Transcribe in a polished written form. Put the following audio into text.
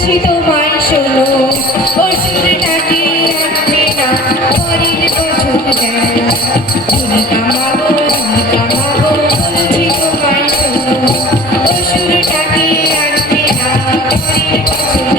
বলছি তোমায় শোনো ওষুধটাকে আনবে না পরের বছর যেন তুমি কামাবো বলছি তোমায় শোনো ওষুধটাকে আনবে না পরের বছর